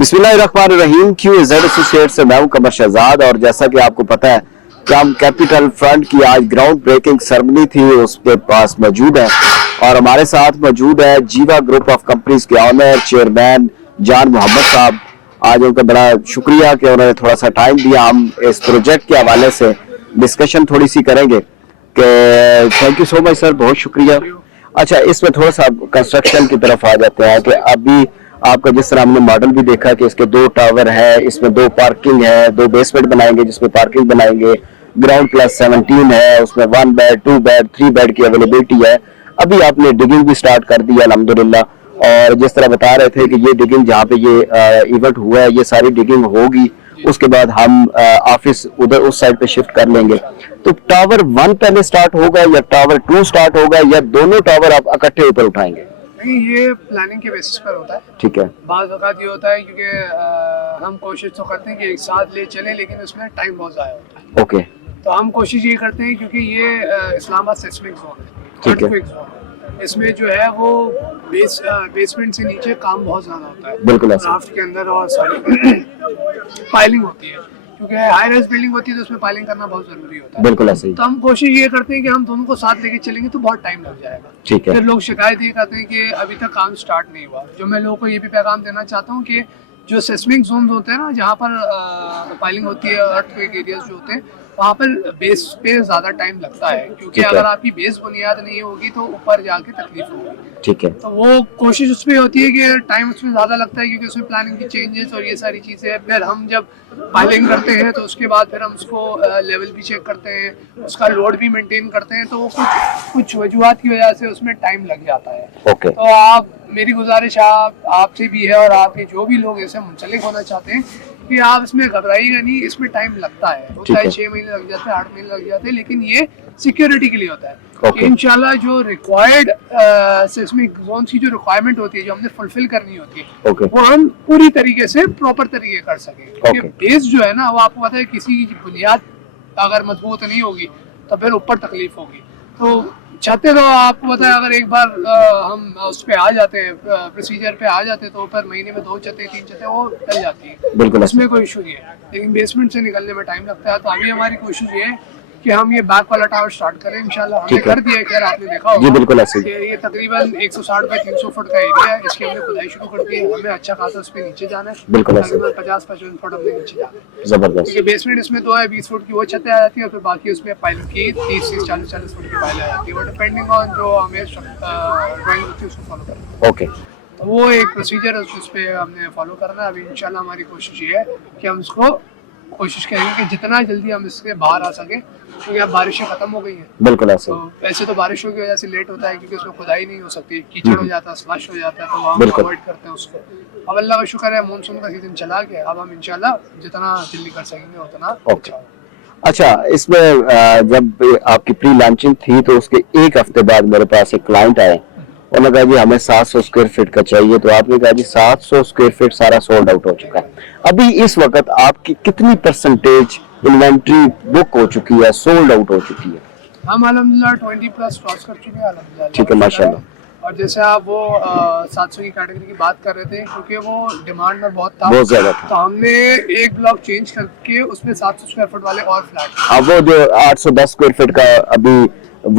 बिस्मिल्लाहिर्रहमानिर्रहीम। QAZ associate से मैं हूं कमर शहजाद और जैसा कि आपको पता है कि हम कैपिटल फ्रंट की आज ग्राउंड ब्रेकिंग सेरेमनी थी, उसके पास मौजूद है और हमारे साथ मौजूद है जीवा ग्रुप ऑफ कंपनीज के ऑनर चेयरमैन जान मोहम्मद साहब। आज उनका बड़ा शुक्रिया कि उन्होंने थोड़ा सा टाइम दिया। हम इस प्रोजेक्ट के हवाले से डिस्कशन थोड़ी सी करेंगे कि thank you so much sir, बहुत शुक्रिया। अच्छा, इसमें थोड़ा सा कंस्ट्रक्शन की तरफ आ जाते हैं कि अभी आपका जिस तरह हमने मॉडल भी देखा कि इसके 2 टावर है, इसमें 2 पार्किंग है, 2 बेसमेंट बनाएंगे जिसमें पार्किंग बनाएंगे, ग्राउंड प्लस 17 है, उसमें 1 बेड 2 बेड 3 बेड की अवेलेबिलिटी है। अभी आपने डिगिंग भी स्टार्ट कर दी है अल्हम्दुलिल्लाह। और जिस तरह बता रहे थे कि ये डिगिंग जहाँ पे ये इवेंट हुआ है, ये सारी डिगिंग होगी, उसके बाद हम ऑफिस उधर उस साइड पे शिफ्ट कर लेंगे। तो टावर 1 पहले स्टार्ट होगा या टावर 2 स्टार्ट होगा या दोनों टावर आप इकट्ठे ऊपर उठाएंगे? नहीं, ये प्लानिंग के बेसिस पर होता है। ठीक है। बाज़ वक़्त ये होता है क्योंकि हम कोशिश तो करते हैं कि एक साथ ले चलें, लेकिन उसमें टाइम बहुत ज़्यादा होता है। ओके। तो हम कोशिश ये करते हैं क्योंकि ये इस्लामाबाद सेस्मिक जोन है, ठीक है। इसमें जो है वो बेसमेंट से नीचे काम बहुत ज़्यादा होता है। बिल्कुल ऐसा। राफ्ट के अंदर और सारी पाइलिंग होती है, क्योंकि हाई राइज बिल्डिंग होती है तो उसमें पाइलिंग करना बहुत जरूरी होता है। बिल्कुल ऐसे ही। तो हम कोशिश ये करते हैं कि हम दोनों को साथ लेके चलेंगे तो बहुत टाइम लग जाएगा। ठीक है। फिर लोग शिकायत ये करते हैं कि अभी तक काम स्टार्ट नहीं हुआ। जो मैं लोगों को ये भी पैगाम देना चाहता हूँ कि जो सेस्मिक जोन होते हैं ना, जहाँ पर पाइलिंग होती है, अर्थक्वेक एरियाज जो होते हैं, वहाँ पर बेस पे ज्यादा टाइम लगता है, क्योंकि अगर आपकी बेस बुनियाद नहीं होगी तो ऊपर जाके तकलीफ होगी। ठीक है। तो वो कोशिश उसमें होती है कि टाइम उसमें ज़्यादा लगता है, क्योंकि उसमें प्लानिंग की चेंजेस और ये सारी चीज़ें। फिर हम जब पाइलिंग करते हैं तो उसके बाद फिर हम उसको लेवल भी चेक करते हैं, उसका लोड भी मेंटेन करते हैं। तो कुछ वजूहत की वजह से उसमें टाइम लग जाता है। ओके। तो आप, मेरी गुजारिश आपसे भी है और आपके जो भी लोग इससे मुंसलिक होना चाहते हैं कि आप इसमें घबराइएगा नहीं। इसमें टाइम लगता है, होता है 6 महीने लग जाते हैं, 8 महीने लग जाते हैं, लेकिन ये सिक्योरिटी के लिए होता है। इंशाल्लाह जो रिक्वायर्ड सेस्मिक जोन की जो रिक्वायरमेंट होती है, जो हमने फुलफिल करनी होती है, वो हम पूरी तरीके से प्रॉपर तरीके कर सकें। क्योंकि बेस जो है ना, वो आपको पता है किसी की बुनियाद अगर मजबूत नहीं होगी तो फिर ऊपर तकलीफ होगी। तो छतें तो आपको पता है, अगर एक बार हम उस पे आ जाते हैं, प्रोसीजर पे आ जाते हैं, तो ऊपर महीने में 2 छतें 3 छतें वो चल जाती है। बिल्कुल, उसमें कोई इशू नहीं है, लेकिन बेसमेंट से निकलने में टाइम लगता है। तो अभी हमारी कोशिश ये है कि हम ये बैक वाला टावर स्टार्ट करें इंशाल्लाह। हमने कर दिया है, खैर आपने देखा होगा। जी बिल्कुल ऐसे ही। ये तकरीबन 160 बाय 300 फुट का एरिया है। इसकी हमने खुदाई शुरू कर दी है। हमें अच्छा खासा उस पे नीचे जाना है। बिल्कुल ऐसे। 50-55 फुट हमने नीचे जाना है। जबरदस्त। क्योंकि बेसमेंट इसमें 2 है, 20 फुट की वो छतें आ जाती है, और फिर बाकी उसमें पाइलिंग की 30-40 फुट की पाइल आ जाती है। वो डिपेंडिंग ऑन जो हमें ड्राइंग होती है उसको फॉलो करना है। ओके। तो वो एक प्रोसीजर है, उस पर हमने फॉलो करना है। अभी इंशाल्लाह हमारी कोशिश ये है कि हम इसको कोशिश करेंगे कि जितना जल्दी हम इसके बाहर आ सके, क्योंकि अब बारिशें खत्म हो गई हैं। बिल्कुल ऐसे। तो वैसे तो बारिशों की वजह से लेट होता है, क्योंकि उसमें खुदाई नहीं हो सकती, कीचड़ हो जाता है, स्लश हो जाता है, तो हम अवॉइड करते हैं उसको। अब अल्लाह का शुक्र है, मानसून का सीजन चला गया, अब हम इंशाल्लाह जितना जल्दी कर सकेंगे उतना अच्छा। अच्छा, इसमें जब आपकी प्री लॉन्चिंग थी तो उसके 1 हफ्ते बाद मेरे पास एक क्लाइंट आए, उन्होंने कहा जी हमें 700 स्क्वायर फीट का चाहिए। तो आपने कहा जी 700 स्क्वायर फीट सारा सोल्ड आउट हो चुका है। अभी इस वक्त आपकी कितनी परसेंटेज इन्वेंट्री बुक हो चुकी है, सोल्ड आउट हो चुकी है? हम अल्हम्दुलिल्लाह 20+ क्रॉस कर चुके हैं अल्हम्दुलिल्लाह। ठीक है, माशाल्लाह। और जैसे आप वो 700 की कैटेगरी की बात कर रहे थे, क्योंकि वो डिमांड में बहुत बहुत ज्यादा था, तो हमने एक ब्लॉक चेंज करके उसमें 700 स्क्वायर फुट वाले और फ्लैट। अब वो जो 810 स्क्वायर फीट का अभी,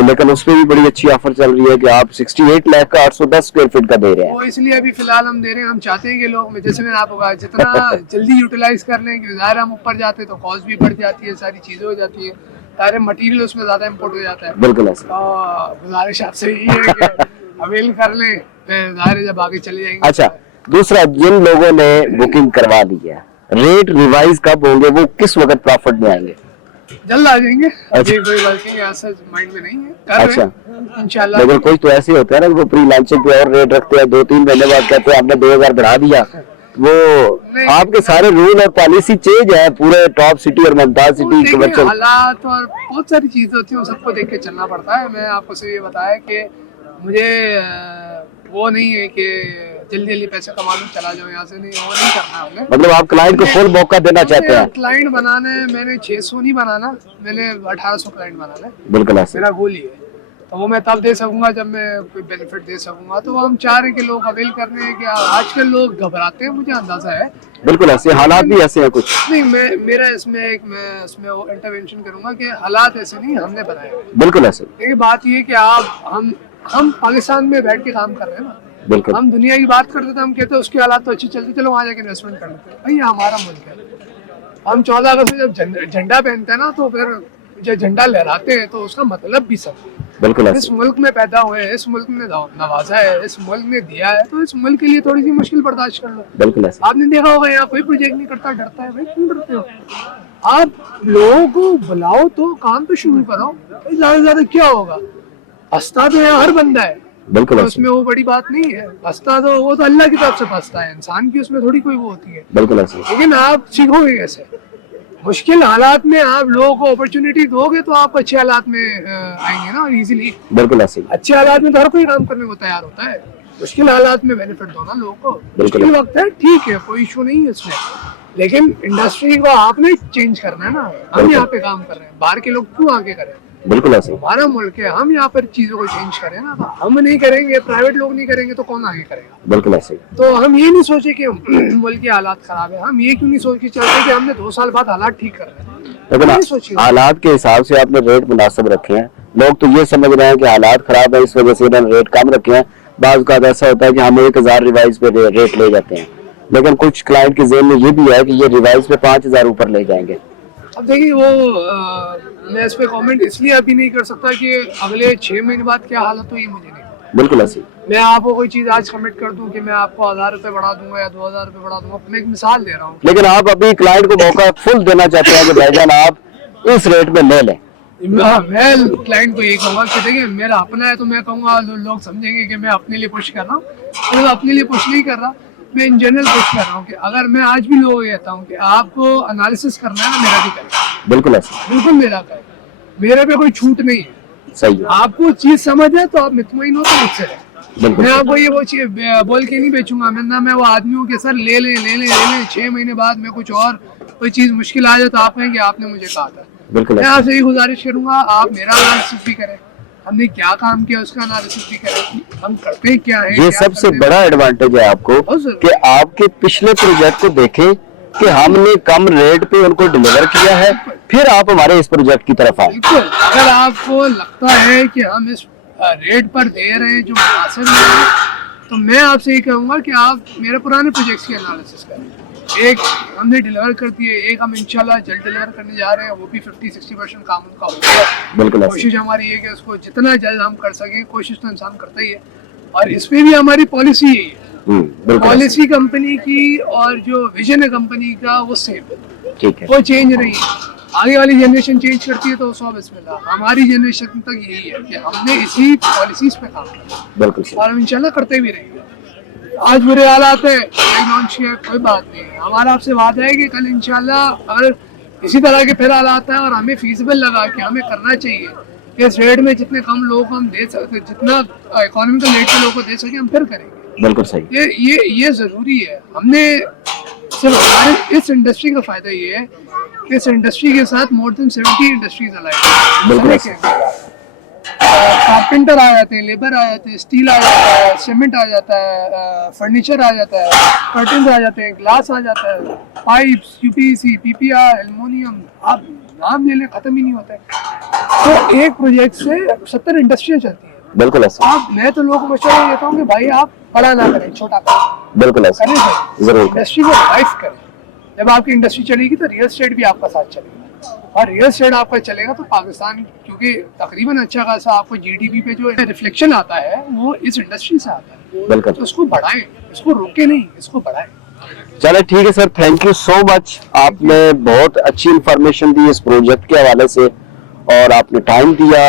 लेकिन उसमें भी बड़ी अच्छी ऑफर चल रही है कि आप 68 लाख का 810 स्क्वायर फीट का दे रहे हैं। वो इसलिए अभी फिलहाल हम दे रहे हैं। हम चाहते हैं कि लोग, जैसे मैंने आपको कहा, जितना जल्दी यूटिलाइज कर लें, कि ज़ाहिर हम ऊपर जाते हैं तो कॉस्ट भी बढ़ जाती है, सारी चीज़ें हो जाती है, सारे मटेरियल उसमें ज़्यादा इम्पोर्ट हो जाता है। बिल्कुल ऐसा। तो गुजारिश आपसे यही है कि अवेल कर लें, फिर ज़ाहिर जब आगे चले जाएंगे। अच्छा, दूसरा, जिन लोगों ने बुकिंग करवा ली है, रेट रिवाइज कब होंगे? वो किस वक्त प्रॉफिट में आएंगे? जल्द आ जाएंगे। अच्छा। कोई बात नहीं, ऐसा माइंड में नहीं है, कर रहे हैं इंशाल्लाह। लेकिन कुछ तो ऐसे होते हैं ना, वो प्री लॉन्चिंग पे और रेट रखते हैं, 2-3 महीने बाद कहते हैं आपने 2000 बढ़ा दिया। वो आपके सारे रूल और पॉलिसी चेंज है पूरे टॉप सिटी और मुमताज सिटी कमर्शियल। हालात और बहुत सारी चीजें होती हैं, सबको देख के चलना पड़ता है। मैं आपको से ये बताया कि मुझे वो नहीं है कि जल्दी जल्दी पैसे कमा लूं चला जाऊं यहाँ से, नहीं, वो नहीं करना है हमने। मतलब आप क्लाइंट को फुल मौका देना चाहते हैं? क्लाइंट बनाना है, मैंने 600 नहीं बनाना, मैंने 1800 क्लाइंट बनाना है। बिल्कुल ऐसे। मेरा गोल ही है। तो वो मैं तब दे सकूंगा जब मैं कोई बेनिफिट दे सकूंगा। तो हम चाह रहे हैं कि लोग अवेल कर रहे हैं कि आजकल लोग घबराते हैं, मुझे अंदाजा है। बिल्कुल ऐसे हालात भी ऐसे हैं कुछ। नहीं, मैं इसमें वो इंटरवेंशन करूंगा कि हालात ऐसे नहीं हमने बनाए। बिल्कुल ऐसे। एक बात ये कि हम पाकिस्तान में बैठ के काम कर रहे हैं ना। बिल्कुल। हम दुनिया की बात करते थे, हम कहते हैं उसके हालात तो अच्छी चलती, चलो वहाँ जाके इन्वेस्टमेंट कर लेते हैं। भैया हमारा मुल्क है। हम 14 अगस्त में जब झंडा पहनते हैं ना, तो फिर जब झंडा लहराते हैं तो उसका मतलब भी सब। बिल्कुल इस मुल्क में पैदा हुए हैं, इस मुल्क ने नवाजा है, इस मुल्क ने दिया है, तो इस मुल्क के लिए थोड़ी सी मुश्किल बर्दाश्त कर लो। बिल्कुल ऐसे। आपने देखा होगा यहाँ कोई प्रोजेक्ट नहीं करता, डरता है। भाई क्यों डरते हो? आप लोगों को बुलाओ तो काम तो शुरू करो। ज्यादा से ज्यादा क्या होगा? हंसता तो यहाँ हर बंदा है। बिल्कुल तो उसमें वो बड़ी बात नहीं है। हंसता तो वो तो अल्लाह की तरफ से हंसता है, इंसान की उसमें थोड़ी कोई वो होती है। बिल्कुल ऐसे। लेकिन आप सीखोगे कैसे? मुश्किल हालात में आप लोगों को अपॉर्चुनिटी दोगे तो आप अच्छे हालात में आएंगे ना इजीली। बिल्कुल ऐसे। अच्छे हालात में तो हर कोई काम करने को तैयार होता है। मुश्किल हालात में बेनिफिट दो ना लोगों को। मुश्किल वक्त है, ठीक है, कोई इशू नहीं है इसमें, लेकिन इंडस्ट्री को आपने चेंज करना है ना। हम यहाँ पे काम कर रहे हैं, बाहर के लोग क्यों आगे करें? बिल्कुल ऐसे। हमारा मुल्क है, हम यहाँ पर चीजों को चेंज करें ना। तो हम नहीं करेंगे, प्राइवेट लोग नहीं करेंगे तो कौन आगे करेगा? बिल्कुल ऐसे। तो हम ये नहीं सोचे कि मुल्क के हालात खराब है। हम ये क्यों नहीं सोच के चलते कि हमने 2 साल बाद हालात ठीक कर रहे हैं? लेकिन हालात के हिसाब से आपने रेट मुनासिब रखे हैं। लोग तो ये समझ रहे हैं कि हालात खराब है, इस वजह से इन्होंने रेट कम रखे हैं। बाज़ का ऐसा होता है कि हम 1000 रिवाइज पे रेट ले जाते हैं, लेकिन कुछ क्लाइंट के ज़हन में ये भी है कि ये रिवाइज पे 5000 ऊपर ले जाएंगे। अब देखिए मैं इस पे कमेंट इसलिए अभी नहीं कर सकता कि अगले 6 महीने बाद क्या हालत हो, ये मुझे नहीं पता। बिल्कुल ऐसे। मैं आपको कोई चीज आज कमिट कर दूं कि मैं आपको 1000 रुपए बढ़ा दूंगा या 2000 रुपए बढ़ा दूंगा, मैं एक मिसाल दे रहा हूँ। लेकिन आप अभी क्लाइंट को मौका फुल देना चाहते हैं कि भाईजान आप इस रेट में ले लें। मैं क्लाइंट को यही कहूंगा कि देखिए मेरा अपना है तो मैं कहूंगा लोग समझेंगे कि मैं अपने लिए पुश कर रहा हूँ। तो अपने लिए पुश नहीं कर रहा, मैं इन जनरल पुश कर रहा हूँ कि अगर मैं आज भी लोगों को कहता हूँ कि आपको एनालिसिस करना है ना, मेरा भी करें। बिल्कुल ऐसे। बिल्कुल मेरा करें, मेरे पे कोई छूट नहीं है। सही है। आपको चीज समझ है तो आप मुतमईन हो तो मुझसे रहे। मैं आपको ये वो चीज बोल के नहीं बेचूंगा। मैं वो आदमी हूँ कि सर ले ले 6 महीने बाद में कुछ और कोई चीज मुश्किल आ जाए तो आप कहेंगे आपने मुझे कहा था। बिल्कुल। मैं आपसे यही गुजारिश करूंगा, आप मेरा एनालिसिस भी करें, हमने क्या काम किया उसका एनालिसिस भी करें, हम करते क्या है। ये सबसे बड़ा एडवांटेज है आपको कि आपके पिछले प्रोजेक्ट को देखें कि हमने कम रेट पे उनको डिलीवर किया है, फिर आप हमारे इस प्रोजेक्ट की तरफ आए। बिल्कुल। अगर आपको लगता है कि हम इस रेट पर दे रहे हैं जो मुनासिब है, तो मैं आपसे ये कहूंगा कि आप मेरे पुराने प्रोजेक्ट्स की एनालिसिस करें। एक हमने डिलीवर कर दिए, एक हम इंशाल्लाह जल्द डिलीवर करने जा रहे हैं, वो भी 50-60% काम उनका हो गया। बिल्कुल। कोशिश हमारी है कि उसको जितना जल्द हम कर सकें, कोशिश तो इंसान करता ही है, और इसमें भी हमारी पॉलिसी यही है। पॉलिसी कंपनी की और जो विजन है कंपनी का वो सेम है, ठीक है, वो चेंज नहीं है। आगे वाली जनरेशन चेंज करती है तो 100 बिस्मिल्लाह, हमारी जनरेशन तक यही है कि हमने इसी पॉलिसीज पे काम किया। बिल्कुल। और हम इंशाल्लाह करते भी रहेंगे। आज बुरे हालात है, लॉन्च किया, कोई बात नहीं है। हमारा आपसे वादा है कि कल इंशाल्लाह अगर इसी तरह के फिर हालात है और हमें फीसिबल लगा कि हमें करना चाहिए कि इस रेट में जितने कम लोगों को हम दे सकते, जितना इकोनॉमिकल रेट पे लोगों को दे सके, हम फिर करेंगे। बिल्कुल सही। ये जरूरी है। हमने सिर्फ हमारे इस इंडस्ट्री का फायदा ये है कि इस इंडस्ट्री के साथ more than 70 industries alive. Carpenter आ जाते हैं, लेबर आ जाते हैं, स्टील आ जाता है, सीमेंट आ जाता है, फर्नीचर आ जाता है, कर्टन्स आ जाते हैं, ग्लास आ जाता है, पाइप्स, यूपीवीसी, पीपीआर, एल्युमिनियम, आप नाम ले लें खत्म ही नहीं होता है। तो एक प्रोजेक्ट से 70 इंडस्ट्रियाँ चलती है। बिल्कुल ऐसा। मैं तो लोगों को मशवरा देता हूँ कि भाई आप बड़ा ना करें, छोटा करें। बिल्कुल ऐसा करें सर, इंडस्ट्री को ड्राइव करें। जब आपकी इंडस्ट्री चलेगी तो रियल एस्टेट भी आपका साथ चलेगा, और रियल एस्टेट आपका चलेगा तो पाकिस्तान, क्योंकि तकरीबन अच्छा खासा आपको जीडीपी पे जो रिफ्लेक्शन आता है वो इस इंडस्ट्री से आता है। बिल्कुल। तो उसको बढ़ाएं, इसको रोके नहीं, इसको बढ़ाएं। चले ठीक है sir, thank you so much. आपने बहुत अच्छी इंफॉर्मेशन दी इस प्रोजेक्ट के हवाले से, और आपने टाइम दिया,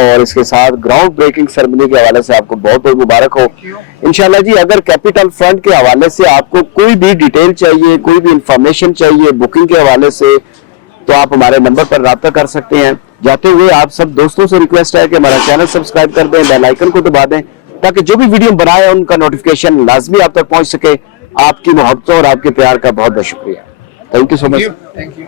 और इसके साथ ग्राउंड ब्रेकिंग सेरेमनी के हवाले से आपको बहुत बहुत मुबारक हो। इंशाल्लाह जी, अगर कैपिटल फ्रंट के हवाले से आपको कोई भी डिटेल चाहिए, कोई भी इंफॉर्मेशन चाहिए बुकिंग के हवाले से, तो आप हमारे नंबर पर राब्ता कर सकते हैं। जाते हुए आप सब दोस्तों से रिक्वेस्ट है कि हमारा चैनल सब्सक्राइब कर दें, बेल आइकन को दबा दें, ताकि जो भी वीडियो बनाए उनका नोटिफिकेशन लाजमी आप तक पहुंच सके। आपकी मोहब्बतों और आपके प्यार का बहुत बहुत शुक्रिया। Thank you so much. Thank you.